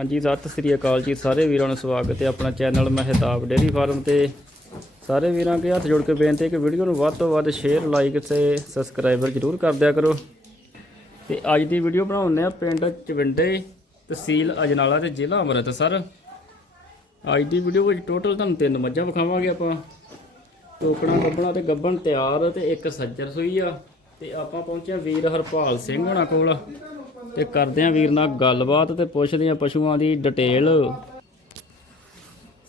ਹਾਂਜੀ, ਸਤਿ ਸ੍ਰੀ ਅਕਾਲ ਜੀ ਸਾਰੇ ਵੀਰਾਂ ਨੂੰ ਸਵਾਗਤ ਹੈ ਆਪਣਾ ਚੈਨਲ ਮਹਿਤਾਬ ਡੇਅਰੀ ਫਾਰਮ ਤੇ। ਸਾਰੇ ਵੀਰਾਂ ਕੇ ਹੱਥ ਜੋੜ ਕੇ ਬੇਨਤੀ ਹੈ ਕਿ ਵੀਡੀਓ ਨੂੰ ਵੱਧ ਤੋਂ ਵੱਧ ਸ਼ੇਅਰ ਲਾਈਕ ਤੇ ਸਬਸਕ੍ਰਾਈਬਰ ਜਰੂਰ ਕਰ ਦਿਆ ਕਰੋ। ਤੇ ਅੱਜ ਦੀ ਵੀਡੀਓ ਬਣਾਉਂਦੇ ਆ ਪਿੰਡ ਚਵਿੰਡੇ ਤਹਿਸੀਲ ਅਜਨਾਲਾ ਤੇ ਜ਼ਿਲ੍ਹਾ ਅੰਮ੍ਰਿਤਸਰ। ਅੱਜ ਦੀ ਵੀਡੀਓ ਵਿੱਚ ਟੋਟਲ ਤੁਹਾਨੂੰ ਤਿੰਨ ਮੱਝਾਂ ਵਿਖਾਵਾਂਗੇ ਆਪਾਂ। ਟੋਕਣਾ ਗੱਬਣਾ ਤੇ ਗੱਬਣ ਤਿਆਰ ਤੇ ਇੱਕ ਸੱਜਰ ਸੂਈ ਆ। ਤੇ ਆਪਾਂ ਪਹੁੰਚੇ ਵੀਰ ਹਰਪਾਲ ਸਿੰਘ ਹੋਣਾ ਕੋਲ। ਤੇ ਕਰਦੇ ਆ ਵੀਰ ਨਾਲ ਗੱਲਬਾਤ ਤੇ ਪੁੱਛਦੇ ਆ ਪਸ਼ੂਆਂ ਦੀ ਡਿਟੇਲ।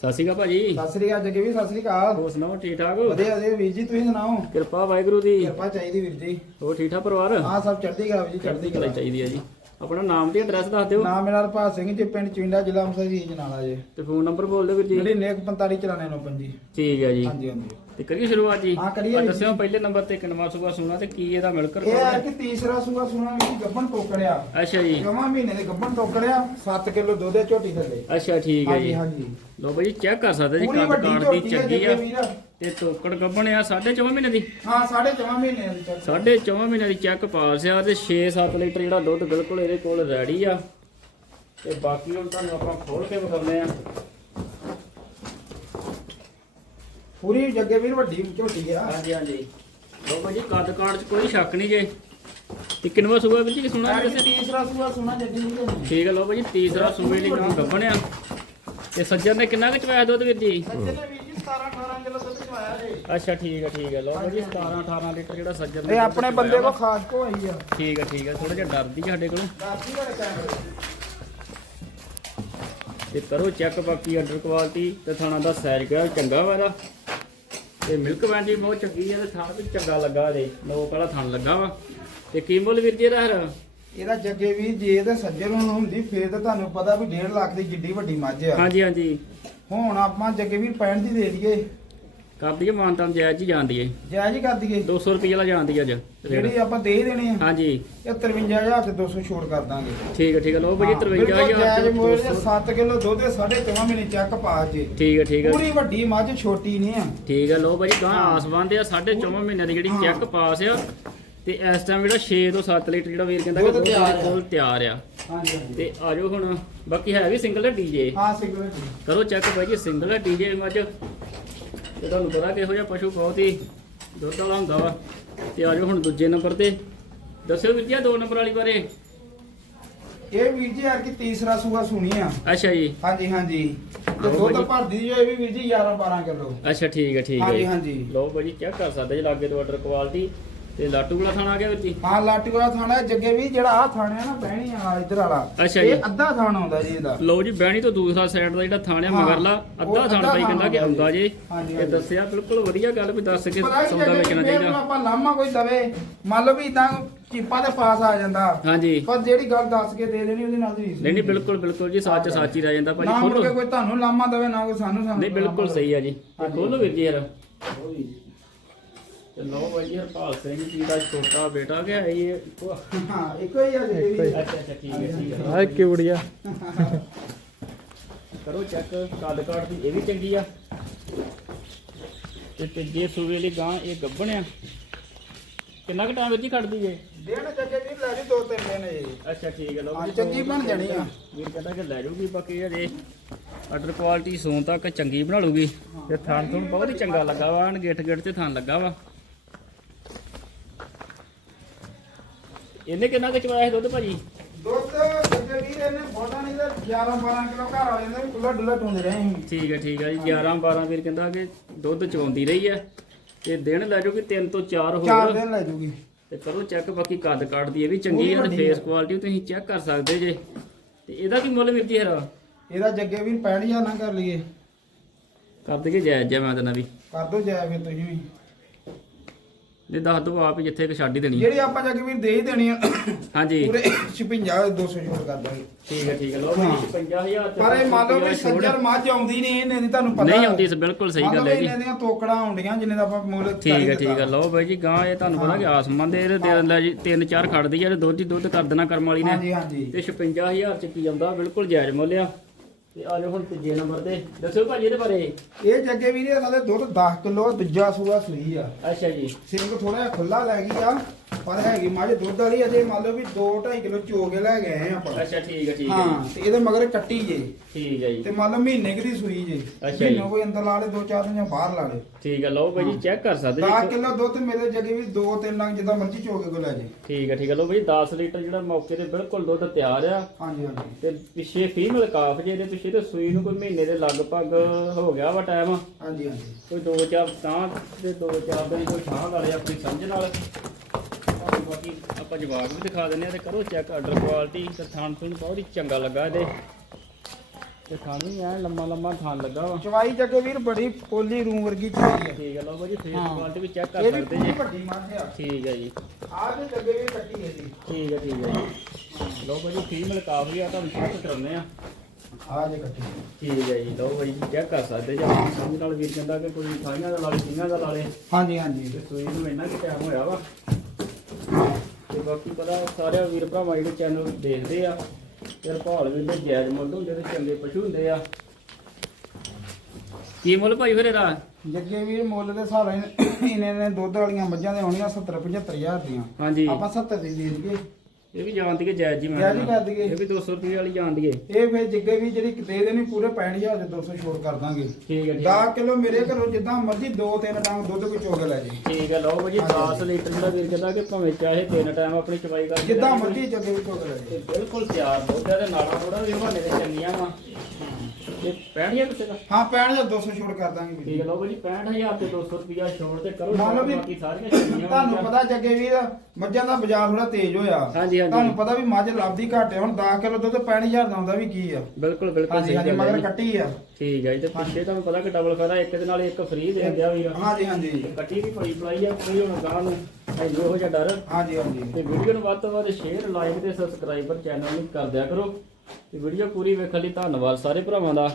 ਸਤਿ ਸ਼੍ਰੀ ਅਕਾਲ ਭਾਜੀ। ਸਤਿ ਸ੍ਰੀ ਅਕਾਲ ਜੱਗੇ ਵੀ ਸਤਿ ਸ੍ਰੀ ਅਕਾਲ। ਹੋਰ ਸੁਣਾਓ ਠੀਕ ਠਾਕ? ਵਧੀਆ ਵਧੀਆ ਵੀਰ ਜੀ ਤੁਸੀਂ ਸੁਣਾਓ? ਕਿਰਪਾ ਵਾਹਿਗੁਰੂ ਦੀ। ਕਿਰਪਾ ਚਾਹੀਦੀ ਵੀਰ ਜੀ। ਹੋਰ ਠੀਕ ਠਾਕ ਪਰਿਵਾਰ? ਹਾਂ ਸਭ ਚੜ੍ਹਦੀ ਕਲਾ ਵੀਰ ਜੀ ਚੜ੍ਹਦੀ ਚੜ੍ਹਦੀ ਕਲਾ ਕਲਾ। ਚਾਹੀਦੀ ਹੈ ਜੀ। ਆਪਣਾ ਨਾਮ ਤੇ ਐਡਰੈਸ ਦੱਸ ਦਿਓ। ਨਾਮ ਮੇਰਾ ਰਪਾਲ ਸਿੰਘ ਜੀ ਪਿੰਡ ਚਿੰਡਾ ਜ਼ਿਲ੍ਹਾ ਅੰਮ੍ਰਿਤਸਰ ਜੀ ਜਨਾਲਾ ਜੀ। ਤੇ ਫੋਨ ਨੰਬਰ ਬੋਲ ਦਿਓ ਵੀਰ ਜੀ। ਜਿਹੜੀ ਨੇਕ 45 ਚਲਾਣੇ ਨੂੰ ਪੰਜੀ ਠੀਕ ਹੈ ਜੀ। ਹਾਂਜੀ ਹਾਂਜੀ। ਤੇ ਕਰੀਏ ਸ਼ੁਰੂਆਤ ਜੀ। ਹਾਂ, ਕਰੀਏ ਜੀ। ਦੱਸਿਓ ਪਹਿਲੇ ਨੰਬਰ ਤੇ ਕਿੰਨਵਾ ਸੂਆ ਸੁਣਾ ਤੇ ਕੀ ਇਹਦਾ ਮਿਲਕਰ ਇਹ ਹੈ ਕਿ ਤੀਸਰਾ ਸੂਆ ਸੁਣਾ ਵੀ ਗੱਬਣ ਟੋਕੜਿਆ। ਅੱਛਾ ਜੀ। ਜਮਾ ਮਹੀਨੇ ਦੇ ਗੱਬਣ ਟੋਕੜਿਆ 7 ਕਿਲੋ ਦੁੱਧ ਦੇ ਝੋਟੀ ਥੱਲੇ ਅੱਛਾ ਠੀਕ ਹੈ ਹਾਂਜੀ ਜੀ। ਹਾਂਜੀ ਲੋ ਭਾਈ ਚੈੱਕ ਕਰ ਸਕਦੇ ਜੀ ਪੂਰੀ ਵੱਡੀ ਕਾਟ ਦੀ ਝੋਟੀ ਹੈ ਚੰਗੀ ਆ। ਵੀਰ। ਤੇ ਤੋਕੜ ਗੱਬਣ ਆ 4.5 ਮਹੀਨੇ ਦੀ? ਹਾਂ ਸਾਢੇ ਜਮਾ ਮਹੀਨੇ ਦੀ ਚੱਲ ਸਾਢੇ 4 ਮਹੀਨੇ ਦੀ ਚੈੱਕ ਪਾਸ ਆ ਤੇ 6-7 ਲੀਟਰ ਜਿਹੜਾ ਦੁੱਧ ਬਿਲਕੁਲ ਇਹਦੇ ਕੋਲ ਰੈਡੀ ਆ। ਤੇ ਬਾਕੀ ਹੁਣ ਤੁਹਾਨੂੰ ਆਪਾਂ ਖੋਲ ਕੇ ਵਿਖਾਉਂਦੇ ਆ। ਪੂਰੀ ਜੱਗੇ ਵੀਰ ਵੱਡੀ ਝੋਟੀ ਆ। ਹਾਂਜੀ ਹਾਂਜੀ। ਲੋ ਭਾਈ ਕੱਦ ਕਾਟ 'ਚ ਕੋਈ ਸ਼ੱਕ ਨਹੀਂ ਜੇ। ਤੇ ਕਿੰਨਵਾ ਸੂਆ ਵਿੱਚ ਕੀ ਸੁਣਾ ਦੱਸੇ ਤੀਸਰਾ ਸੂਆ ਸੁਣਾ ਜੱਗੇ ਵੀਰ ਠੀਕ ਹੈ ਲੋ ਭਾਈ ਤੀਸਰਾ ਸੂਏ ਲਈ ਗਾਂ ਗੱਬਣ ਆ। ਤੇ ਸੱਜਣ ਨੇ ਕਿੰਨਾ ਕੁ ਚਵਾਇਆ ਦੁੱਧ ਵੀਰ ਜੀ? ਸੱਜੇ ਨੇ ਵੀਰ ਜੀ 17 18 ਕਿਲੋ ਦੁੱਧ ਚਵਾਇਆ ਜੀ। ਅੱਛਾ ਠੀਕ ਹੈ ਠੀਕ ਹੈ ਲੋ ਭਾਈ 17 18 ਲੀਟਰ ਜਿਹੜਾ ਸੱਜਣ ਨੇ ਇਹ ਆਪਣੇ ਬੰਦੇ। ਕੋ ਖਾਸ ਕੋ ਆਈ ਆ। ਠੀਕ ਹੈ ਠੀਕ ਹੈ ਥੋੜਾ ਜਿਹਾ ਡਰਦੀ ਆ ਸਾਡੇ ਕੋਲੋਂ। ਤੇ। ਕਰੋ ਚੈੱਕ ਬਾਕੀ ਆਰਡਰ ਕੁਆਲਿਟੀ ਤੇ ਥਾਣਾ ਦਾ ਸਾਈਜ਼ ਕਿਹਾ ਚੰਗਾ ਵਾ ਤੇ ਮਿਲਕ ਵੈਨ ਵੀ ਬਹੁਤ ਚੰਗੀ ਹੈ ਤੇ ਥਾਣ ਵੀ ਚੰਗਾ ਲੱਗਾ ਇਹਦੇ ਲੋਕ ਵਾਲਾ ਥਣ ਲੱਗਾ ਵਾ। ਤੇ ਕੀ ਮੁੱਲ ਵੀਰ ਜੀ ਇਹਦਾ ਹਰ? ਇਹਦਾ ਜੱਗੇ ਵੀ ਜੇ ਇਹਦੇ ਸੱਜਣ ਨੂੰ ਹੁੰਦੀ ਫੇਰ ਤਾਂ ਤੁਹਾਨੂੰ ਪਤਾ ਵੀ 1.5 ਲੱਖ ਦੀ ਜਿੱਡੀ ਵੱਡੀ ਮੱਝ ਆ। ਹਾਂਜੀ ਹਾਂਜੀ। ਹੁਣ ਆਪਾਂ ਜੱਗੇ ਵੀ 65 ਦੀ ਦੇ ਦਈਏ। ਕਰ ਦਈਏ ਮਾਨਤਾਨ ਜਾਇਜ਼ ਹੀ ਜਾਂਦੀ ਏ ਜਾਇਜ਼ ਹੀ ਕਰ ਦਈਏ 200 ਰੁਪਏ ਵਾਲਾ ਜਾਂਦੀ ਅੱਜ ਜਿਹੜੀ ਆਪਾਂ ਦੇ ਦੇਣੀ ਆ। ਹਾਂਜੀ। ਇਹ 53000 ਤੇ 200 ਛੋੜ ਕਰ ਦਾਂਗੇ। ਠੀਕ ਹੈ ਠੀਕ ਹੈ ਲੋ ਭਾਜੀ 53000 ਜਾਇਜ਼ ਤੇ ਮੋੜ 200 7 ਕਿਲੋ ਦੁੱਧ ਦੇ 4.5 ਮਹੀਨੇ ਚੱਕ ਪਾ ਜੇ। ਠੀਕ ਹੈ ਠੀਕ ਹੈ ਪੂਰੀ ਵੱਡੀ ਮੱਝ ਛੋਟੀ ਨਹੀਂ ਆ। ਠੀਕ ਹੈ ਲੋ ਭਾਜੀ ਗਾਂ ਆਸ ਬੰਦੇ ਆ 4.5 ਮਹੀਨਿਆਂ ਦੀ ਜਿਹੜੀ ਚੈੱਕ ਪਾਸ ਆ। ਤੇ ਇਸ ਟਾਈਮ ਜਿਹੜਾ 6 ਤੋਂ 7 ਲੀਟਰ ਜਿਹੜਾ ਵੀਰ ਕਹਿੰਦਾ ਕਿ ਦੁੱਧ ਤਿਆਰ ਆ। ਹਾਂਜੀ ਹਾਂਜੀ। ਤੇ ਆਜੋ ਹੁਣ ਬਾਕੀ ਹੈ ਵੀ ਸਿੰਗਲ ਹੈ ਡੀਜੇ ਹਾਂ ਸਿਗਰਟ ਕਰੋ ਚੈੱਕ ਭਾਈ ਜੀ ਸਿੰਗਲ ਹੈ ਡੀਜੇ ਮੱਝ ਤੇ ਤੁਹਾਨੂੰ ਪਤਾ ਕਿਹੋ ਜਿਹਾ ਪਸ਼ੂ ਬਹੁਤ ਹੀ ਦੁੱਧ ਵਾਲਾ ਹੁੰਦਾ ਵਾ। ਤੇ ਆਜੋ ਹੁਣ ਦੂਜੇ ਨੰਬਰ ਤੇ। ਦੱਸਿਓ ਵੀਰ ਜੀ ਦੋ ਨੰਬਰ ਵਾਲੀ ਬਾਰੇ। ਇਹ ਵੀਰ ਜੀ ਯਾਰ ਕੀ ਤੀਸਰਾ ਸੂਆ ਸੁਣੀ ਆ। ਅੱਛਾ ਜੀ। ਹਾਂਜੀ ਹਾਂਜੀ। ਤੇ ਲਓ ਦੁੱਧ ਭਾਜੀ। ਭਰਦੀ ਜੋ ਇਹ ਵੀ ਵੀਰ ਜੀ 11 12 ਕਿਲੋ। ਅੱਛਾ ਠੀਕ ਹੈ ਠੀਕ ਹੈ ਹਾਂਜੀ। ਹਾਂਜੀ। ਲਓ ਭਾਜੀ ਚੈੱਕ ਕਰ ਸਕਦੇ ਜੀ ਲਾਗੇ ਤੋਂ ਆਰਡਰ ਕੁਆਲਿਟੀ ਤੇ ਲਾਟੂ ਵਾਲਾ ਥਾਣਾ ਆ ਗਿਆ ਜੀ ਹਾਂ? ਲਾਟੀ ਵਾਲਾ ਥਾਣਾ ਹੈ, ਜੱਗੇ ਵੀ ਜਿਹੜਾ ਆ ਥਾਣਾ ਹੈ ਨਾ ਬਹਿਣੀ ਵਾਲਾ ਇੱਧਰ ਵਾਲਾ। ਅੱਛਾ ਜੀ। ਇਹ ਅੱਧਾ ਥਾਣਾ ਆਉਂਦਾ ਜੀ ਇਹਦਾ। ਲਓ ਜੀ ਬਹਿਣੀ ਤੋਂ ਦੂਸਰਾ ਸਾਈਡ ਦਾ ਜਿਹੜਾ ਥਾਣਾ ਹਾਂ, ਮਗਰਲਾ ਉਹ ਅੱਧਾ ਥਾਣਾ ਅੱਧਾ ਭਾਈ ਕਹਿੰਦਾ ਕਿ ਥਾਣਾ ਆਉਂਦਾ ਜੇ। ਹਾਂਜੀ, ਹਾਂਜੀ। ਦੱਸਿਆ ਬਿਲਕੁਲ ਵਧੀਆ ਗੱਲ ਵੀ ਦੱਸ ਕੇ ਪਤਾ ਸੌਦਾ ਜੱਗੇ ਵੇਚਣਾ ਚਾਹੀਦਾ। ਆਪਾਂ ਲਾਮਾ ਕੋਈ ਦਵੇ ਮੰਨ ਲਓ ਵੀ ਇਦਾਂ ਚੀਪਾ ਦੇ ਪਾਸ ਆ ਜਾਂਦਾ। ਹਾਂਜੀ। ਪਰ ਜਿਹੜੀ ਗੱਲ ਦੱਸ ਕੇ ਦੇ ਦੇਣੀ ਉਹਦੇ ਨਾਲ ਦੀ ਨਹੀਂ ਨਹੀਂ ਬਿਲਕੁਲ ਬਿਲਕੁਲ ਜੀ ਸੱਚ ਸੱਚ ਹੀ ਰਹਿ ਜਾਂਦਾ ਭਾਜੀ ਨਾ ਮੁੜ ਖੋਲੋ। ਕੇ ਕੋਈ ਤੁਹਾਨੂੰ ਲਾਮਾ ਦਵੇ ਨਾ ਕੋਈ ਸਾਨੂੰ ਸਾਨੂੰ ਨਹੀਂ ਬਿਲਕੁਲ ਸਹੀ ਆ ਜੀ। ਹਾਂਜੀ। ਖੋਲੋ ਵੀਰ ਜੀ ਯਾਰ। ਤੇ ਲਓ ਭਾਈ ਜੀ ਹਰਪਾਲ ਸਿੰਘ ਜੀ ਦਾ ਛੋਟਾ ਬੇਟਾ ਗਿਆ ਇਹ। ਇੱਕੋ- ਹਾਂ ਇੱਕੋ ਹੀ ਆ ਜੀ ਇਹ ਵੀ। ਅੱਛਾ ਅੱਛਾ ਠੀਕ ਹੈ ਠੀਕ ਹੈ। ਹਾਏ ਕੀ ਬੜੀਆ ਕਰੋ ਚੈੱਕ ਕੱਦ ਕਾਠ ਦੀ ਇਹ ਵੀ ਚੰਗੀ ਆ। ਤੇ ਤੀਜੇ ਸੂਵੇ ਲਈ ਗਾਂ ਇਹ ਗੱਭਣ ਆ ਕਿੰਨਾ ਕੁ ਟਾਈਮ ਵਿੱਚ ਹੀ ਕੱਢਦੀ ਜੇ ਦੇਣ ਜੱਗੇ ਵੀ ਲੈ ਜੀ ਦੋ ਤਿੰਨ ਦਿਨ ਜੀ ਅੱਛਾ ਠੀਕ ਹੈ ਲਓ ਹਾਂ, ਜੀ, ਚੰਗੀ ਬਣ ਜਾਣੀ ਆ। ਵੀਰ ਕਹਿੰਦਾ ਕਿ ਲੈ ਜਾਊਗੀ ਬਾਕੀ ਇਹ ਜੇ ਆਰਡਰ ਕੁਆਲਿਟੀ ਸੌਂ ਤੱਕ ਚੰਗੀ ਬਣਾ ਲੂਗੀ। ਤੇ ਥਾਨ ਤੋਂ ਬਹੁਤ ਹੀ ਚੰਗਾ ਲੱਗਾ ਵਾ ਅਣ ਗਿੱਠ ਗਿੱਠ ਤੇ ਥਾਨ ਲੱਗਾ ਵਾ। ਇਹਨੇ ਕਿੰਨਾ ਕੁ ਚਵਾਇਆ ਸੀ ਦੁੱਧ ਭਾਜੀ? ਦੁੱਧ ਜੱਗੇ ਵੀ ਇਹਨੇ ਬੋਟਾ ਨਹੀਂ ਤਾਂ 11 12 ਕਿਲੋ ਘਰ ਆ ਜਾਂਦਾ ਵੀ ਕੁੱਲਾ ਡੁੱਲਾ ਟੁੰਦੇ ਰਹੇ ਸੀ। ਠੀਕ ਹੈ ਠੀਕ ਹੈ ਜੀ। 11 12 ਵੀਰ ਕਹਿੰਦਾ ਕਿ ਦੁੱਧ ਚਵਾਉਂਦੀ ਰਹੀ ਹੈ ਤੇ ਦਿਨ ਲੈ ਜਾਊਗੀ 3 ਤੋਂ 4 ਚਾਰ ਹੋਰ। ਦਿਨ ਲੈ ਜੂਗੀ। ਤੇ ਕਰੋ ਚੈੱਕ ਬਾਕੀ ਕੱਦ ਕਾਟਦੀ ਇਹ ਵੀ ਚੰਗੀ ਹੈ ਫੇਸ। ਕੁਆਲਿਟੀ ਤੁਸੀਂ ਚੈੱਕ ਕਰ ਸਕਦੇ ਜੇ। ਤੇ ਇਹਦਾ ਕੀ ਮੁੱਲ ਵੀਰ ਜੀ ਹਰਾ ਇਹਦਾ ਜੱਗੇ ਵੀ 65000 ਨਾ ਕਰ ਲਈਏ। ਕਰ ਦੇਗੇ ਜਾਇਜ਼ ਜਿਹਾ ਮੈਂ ਤਾਂ ਨਾ ਵੀ। ਕਰ ਦੋ ਜਾਇਆ ਫਿਰ ਤੁਸੀਂ ਵੀ। ਨਹੀਂ ਦੱਸ ਦੋ ਆਪ ਹੀ ਜਿੱਥੇ ਕਿ ਛੱਡ ਹੀ ਦੇਣੀ। ਜਿਹੜੀ ਆਪਾਂ ਜੱਗੇ ਵੀ ਦੇ ਹੀ ਦੇਣੀ ਆ। ਹਾਂਜੀ। ਪੂਰੇ 56 200 ਛੋੜ ਕਰ ਦਾਂਗੇ। ਠੀਕ ਹੈ ਠੀਕ ਹੈ। ਲਓ ਹਾਂ। ਜੀ 55000 ਤੇ ਪਰ ਇਹ ਮੰਨ ਲਓ ਵੀ। ਸੱਜਰ ਮੱਝ ਆਉਂਦੀ ਨਹੀਂ ਇਹਨੇ ਦੀ ਤੁਹਾਨੂੰ ਪਤਾ। ਨਹੀਂ ਆਉਂਦੀ ਬਿਲਕੁਲ ਸਹੀ ਗੱਲ ਹੈ ਜੀ। ਇਹਨਾਂ ਦੀਆਂ ਤੋਕੜਾਂ ਆਉਂਦੀਆਂ ਜਿੰਨੇ ਦਾ ਆਪਾਂ ਮੁੱਲ ਠੀਕ ਹੈ ਠੀਕ ਹੈ। ਲਓ ਬਾਈ ਜੀ ਗਾਂ ਇਹ ਤੁਹਾਨੂੰ ਪਤਾ ਕਿ ਆਸਮਾਨ ਦੇ ਇਹਦੇ ਦੇ ਲੈ ਜੀ ਤਿੰਨ ਚਾਰ ਖੜਦੀ ਆ ਤੇ ਦੁੱਧ ਹੀ ਦੁੱਧ ਕਰ ਦੇਣਾ ਕਰਮ ਵਾਲੀ ਨੇ। ਹਾਂਜੀ ਹਾਂਜੀ। ਤੇ 56000 ਚ ਕੀ ਆਉਂਦਾ? ਬਿਲਕੁਲ ਜਾਇਜ਼ ਮੁੱਲ ਆ। ਤੇ ਆ ਜਾਓ ਹੁਣ ਤੀਜੇ ਨੰਬਰ ਤੇ। ਦੱਸੋ ਭਾਜੀ ਇਹਦੇ ਬਾਰੇ। ਇਹ ਜੱਗੇ ਵੀਰੇ ਸਾਡੇ ਦੁੱਧ 10 ਕਿਲੋ ਦੂਜਾ ਸੂਆ ਸੂਈ ਆ। ਅੱਛਾ ਜੀ। ਸਿੰਘ ਥੋੜਾ ਜਿਹਾ ਖੁੱਲਾ ਲੈ ਗਈ ਆ। ਪਰ ਹੈਗੀ ਮੱਝ ਦੁੱਧ ਵਾਲੀ ਅਜੇ ਮੰਨ ਲਓ ਵੀ 2.5 ਕਿਲੋ ਚੋ ਕੇ ਲੈ ਗਏ ਆ ਆਪਾਂ। ਅੱਛਾ ਠੀਕ ਹੈ ਠੀਕ ਹੈ ਹਾਂ ਤੇ ਇਹਦੇ ਮਗਰ ਕੱਟੀ ਜੇ। ਠੀਕ ਹੈ ਜੀ। ਤੇ ਮੰਨ ਲਓ ਮਹੀਨੇ ਕੁ ਦੀ ਸੂਈ ਜੇ। ਅੱਛਾ ਜੀ। ਕੋਈ ਅੰਦਰ ਲਾ ਲੇ ਦੋ ਚਾਰ ਦਿਨ ਜਾਂ ਬਾਹਰ ਲਾ ਲੇ। ਠੀਕ ਹੈ ਲਓ ਬਾਈ ਜੀ ਚੈੱਕ ਕਰ ਸਕਦੇ 10 ਜੀ। ਕਿਲੋ ਦੁੱਧ ਮੇਰੇ ਜਗੇ ਵੀ 2-3 ਲੱਖ ਜਿੱਦਾਂ ਮਰਜ਼ੀ ਚੋ ਕੇ ਕੋ ਲੈ ਜੇ। ਠੀਕ ਹੈ ਠੀਕ ਹੈ ਲਓ ਬਾਈ 10 ਲੀਟਰ ਜਿਹੜਾ ਮੌਕੇ ਤੇ ਬਿਲਕੁਲ ਦੁੱਧ ਤਿਆਰ ਆ। ਹਾਂਜੀ ਹਾਂਜੀ। ਤੇ ਪਿੱਛੇ ਫੀਮੇਲ ਕਾਫ ਜੇ ਇਹਦੇ ਪਿੱਛੇ ਤੇ ਸੂਈ ਨੂੰ ਕੋਈ ਮਹੀਨੇ ਦੇ ਲਗਭਗ ਹੋ ਗਿਆ ਵਾ ਟਾਈਮ ਹਾਂਜੀ ਹਾਂਜੀ। ਕੋਈ ਦੋ ਚਾਰ ਤਾਂ ਤੇ ਦੋ ਚਾਰ ਦਿਨ ਕੋਈ ਛਾਂ ਵਾਲੇ ਆਪਣੀ ਸਮਝ ਨਾਲ। ਬਾਕੀ ਆਪਾਂ ਜਵਾਬ ਵੀ ਦਿਖਾ ਦਿੰਦੇ ਆ ਤੇ ਕਰੋ ਚੈੱਕ ਆਰਡਰ ਕੁਆਲਿਟੀ ਤੇ ਥਾਣ ਥੁਣ ਬਹੁਤ ਹੀ ਚੰਗਾ ਲੱਗਾ ਇਹਦੇ। ਤੇ ਥਾਣ ਵੀ ਐ ਲੰਮਾ ਲੰਮਾ ਥਾਣ ਲੱਗਾ ਵਾ। ਚਵਾਈ ਜਗੇ ਵੀਰ ਬੜੀ ਪੋਲੀ ਰੂਮ ਵਰਗੀ ਚੀਜ਼ ਹੈ ਠੀਕ ਹੈ ਲਓ ਬਾਜੀ ਫੇਸ। ਕੁਆਲਿਟੀ ਵੀ ਚੈੱਕ ਕਰ ਇਹ ਵੀ ਸਕਦੇ ਜੀ। ਵੱਡੀ ਮੱਝ ਆ। ਠੀਕ ਹੈ ਜੀ। ਆਹ ਤੇ ਜਗੇ ਵੀ ਕੱਟੀ ਹੈ ਜੀ ਠੀਕ ਹੈ ਠੀਕ ਹੈ ਜੀ। ਲਓ ਬਾਜੀ ਫੀਮੇਲ ਕਾਫ ਵੀ ਆ ਤੁਹਾਨੂੰ ਚੈੱਕ ਕਰਾਉਂਦੇ ਆ ਆਹ ਜੇ ਕੱਟੀ। ਠੀਕ ਹੈ ਜੀ ਲਓ ਬਾਜੀ ਚੈੱਕ ਕਰ ਸਕਦੇ ਜੀ ਆਪਣੀ ਸਮਝ ਨਾਲ ਵੀਰ ਕਹਿੰਦਾ ਕਿ ਕੋਈ ਸਾਈਆਂ ਦਾ ਲਾਲੇ ਸਿੰਘਾਂ ਦਾ ਲਾਲੇ ਹਾਂਜੀ ਹਾਂਜੀ। ਤੇ ਸੂਈ ਨੂੰ ਇੰਨਾ ਕਿ ਟਾਈਮ ਹੋਇਆ ਵਾ। ਤੇ ਬਾਕੀ ਪਤਾ ਸਾਰੇ ਵੀਰ ਭਰਾਵਾਂ ਜਿਹੜੇ ਚੈਨਲ ਦੇਖਦੇ ਆ ਤੇ ਭਾਲ ਵੀ ਤੇ ਜਾਇਜ਼ ਮੁੱਲ ਹੁੰਦੇ ਤੇ ਚੰਗੇ ਪਸ਼ੂ ਹੁੰਦੇ ਆ। ਕੀ ਮੁੱਲ ਭਾਈ ਫਿਰ ਇਹਦਾ ਜੱਗੇ ਵੀਰ ਮੁੱਲ ਦੇ ਹਿਸਾਬ ਨਾਲ ਇਹਨੇ ਨੇ ਦੁੱਧ ਵਾਲੀਆਂ ਮੱਝਾਂ ਦੇ ਹੋਣੀਆਂ 70 75000 ਦੀਆਂ। ਹਾਂਜੀ। ਆਪਾਂ 70 ਦੀ ਦੇ ਦਈਏ। ਇਹ ਵੀ ਜਾਣਦੀ ਕਿ ਜਾਇਜ਼ ਜੀ ਮੈਂ ਜਾਇਜ਼ ਹੀ ਕਰ ਦਈਏ। ਇਹ ਵੀ 200 ਰੁਪਏ ਵਾਲੀ ਜਾਣਦੀ ਏ ਇਹ ਫਿਰ ਜੱਗੇ ਵੀ ਜਿਹੜੀ ਦੇ ਦੇਣੀ ਪੂਰੇ 65000 ਦੇ 200 ਛੋੜ ਕਰ ਦਾਂਗੇ। ਠੀਕ ਹੈ ਜੀ। 10 ਕਿਲੋ ਮੇਰੇ ਘਰੋਂ ਜਿੱਦਾਂ ਮਰਜ਼ੀ 2-3 ਡੰਗ ਦੁੱਧ ਕੋਈ ਚੋਗ ਲੈ ਜੇ। ਠੀਕ ਹੈ ਲਓ ਭਾਜੀ 10 ਲੀਟਰ ਜਿਹੜਾ ਵੀਰ ਕਹਿੰਦਾ ਕਿ ਭਾਵੇਂ ਚਾਹੇ ਤਿੰਨ ਟਾਈਮ ਆਪਣੀ ਚਵਾਈ ਕਰ ਜਿੱਦਾਂ ਮਰਜ਼ੀ ਵੀ ਚੋਗ ਲੈ ਜੇ। ਬਿਲਕੁਲ ਤਿਆਰ ਦੁੱਧ ਹੈ ਤੇ ਨਾਲਾ ਥੋੜਾ ਵੀ ਹਵਾਨੇ ਦੇ ਚੰਗੀਆਂ ਵਾ। ਤੇ ਪੈਣੀਆਂ ਕਿਸੇ ਦਾ ਹਾਂ 65000 200 ਛੋੜ ਕਰ ਦਾਂਗੇ ਵੀਰ ਠੀਕ ਹੈ ਲਓ ਭਾਜੀ 65000 ਤੇ 200 ਰੁਪਿਆ ਛੋੜ ਤੇ ਕਰੋ ਮੰਨ ਲਓ ਵੀ ਬਾਕੀ ਸਾਰੀਆਂ ਚੰਗੀਆਂ ਤੁਹਾਨੂੰ। ਪਤਾ ਜੱਗੇ ਵੀਰ ਮੱਝਾਂ ਦਾ ਬਾਜ਼ਾਰ ਥੋੜਾ ਤੇਜ਼ ਹੋਇਆ। ਹਾਂਜੀ, ਹਾਂਜੀ। ਤੁਹਾਨੂੰ ਪਤਾ ਵੀ ਮੱਝ ਲੱਭਦੀ ਘੱਟ ਹੈ ਹੁਣ 10 ਕਿਲੋ ਦੁੱਧ 65000 ਦਾ ਆਉਂਦਾ ਵੀ ਕੀ ਆ। ਬਿਲਕੁਲ ਬਿਲਕੁਲ ਹਾਂਜੀ ਸਹੀ ਹਾਂਜੀ ਗੱਲ ਹੈ ਮਗਰ ਜੀ। ਕੱਟੀ ਆ। ਠੀਕ ਹੈ ਜੀ ਤੇ ਪਿੱਛੇ ਤੁਹਾਨੂੰ ਪਤਾ ਕਿ ਡਬਲ ਫਾਇਦਾ ਇੱਕ ਦੇ ਨਾਲ ਇੱਕ ਫ੍ਰੀ ਦੇ ਗਿਆ ਵੀਰ ਹਾਂਜੀ ਹਾਂਜੀ। ਕੱਟੀ ਵੀ ਪਈ ਪਲਾਈ ਆ ਕੋਈ ਹੁਣ ਗਾਂ ਨੂੰ ਐਨੋ ਹੋ ਜਾ ਡਰ। ਹਾਂਜੀ ਹਾਂਜੀ। ਤੇ ਵੀਡੀਓ ਨੂੰ ਵੱਧ ਤੋਂ ਵੱਧ ਸ਼ੇਅਰ ਲਾਈਕ ਤੇ ਸਬਸਕ੍ਰਾਈਬਰ ਚੈਨਲ ਨੂੰ ਕਰ ਦਿਆ ਕਰੋ। ਤੇ ਵੀਡੀਓ ਪੂਰੀ ਵੇਖਣ ਲਈ ਧੰਨਵਾਦ ਸਾਰੇ ਭਰਾਵਾਂ ਦਾ।